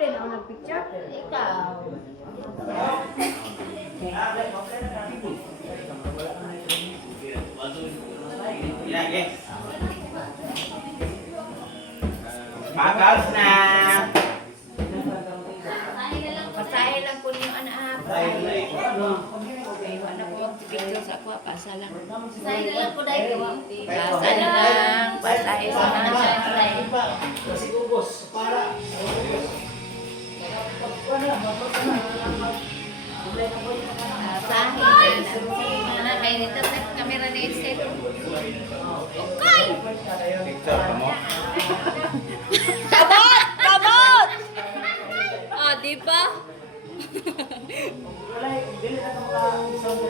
din ako nag-picture. Ikaw. Pagkas na. Pasahe lang po niyo anak. Wala po picture sa ako, pasa lang. Pasahe na lang po dahil. Pasa na lang. Pasahe sa mga slide. Kasi ubos. Para. Pasahe. Anak, kayo nito sa camera na iset. Okay! Picture ka mo? Kabot! Kabot! Oh, di ba?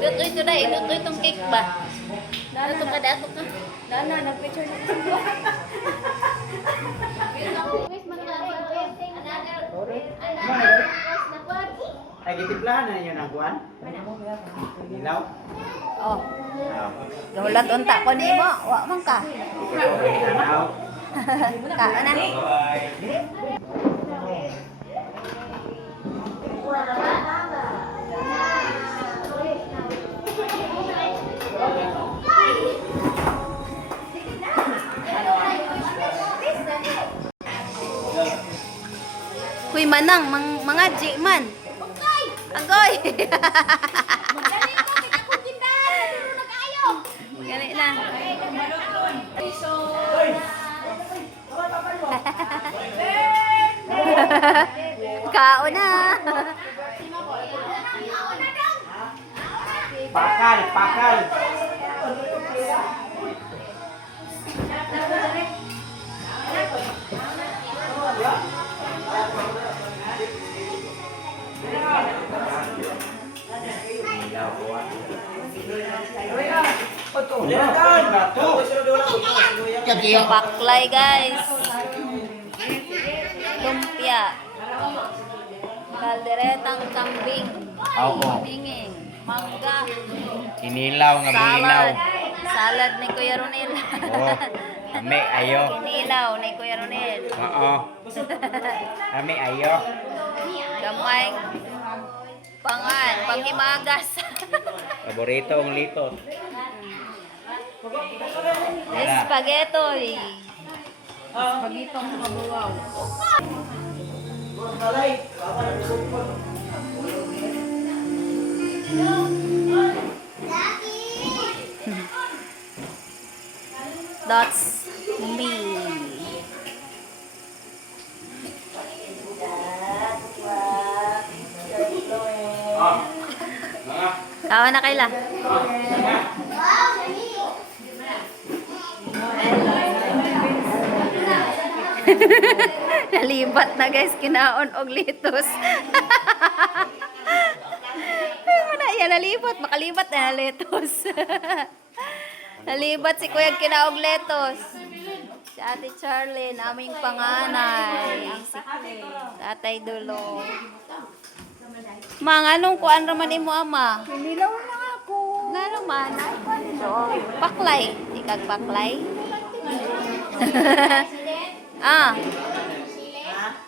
Luto ito na, iluto itong cake ba? Dato ka, dato ka. Dana, nag-picture na ito. Ay, gitiplahan na yun ang buwan? Ilaw? Oh. Gahulat unta ko ni mo. Wa man ka. Ilaw. Ka na. Kuy manang mga G man. Agoy. Magaling ko, ako kita. Naturo na kayo. Gali na. Kao na. Pakal, pakal. Paklay guys. Lumpia. Kalderetang kambing. Oo. Tinging. Mangga. Inilaw nga minaw. Salad. Salad ni Kuya Ronel. Oh. Ame ayo. Kinilaw ni Kuya Ronel. Oo. Ame ayo. Gamay. Pangan. Panghimagas. Paborito ang litot. Spaghetti. Spaghetti ang mabuwaw. That's me. Kawa na kaila. Nalibat na guys, kinaon og litos. Ano yan, nalibat, makalibat na litos. Nalibat si Kuya kinaog letos. Si Ate Charlie, naming panganay. Si Tatay Dulo. Mang, anong kuan raman imo ama? Nilaw na ako. Nga naman, ay kuan ito. Paklay. Di kag paklay. Ah.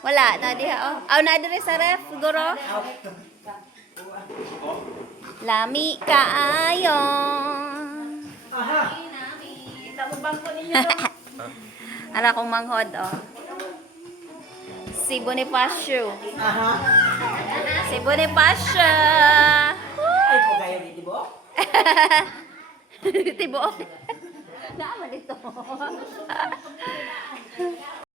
Wala na diha oh. Aw na diri sa ref siguro. Lami kaayo. Aha. Kita mo bangko ninyo. Ana kong manghod oh. Si Bonifacio. Aha. Si Bonifacio. Ay, po kayo ni Tibo? Tibo. Naama dito.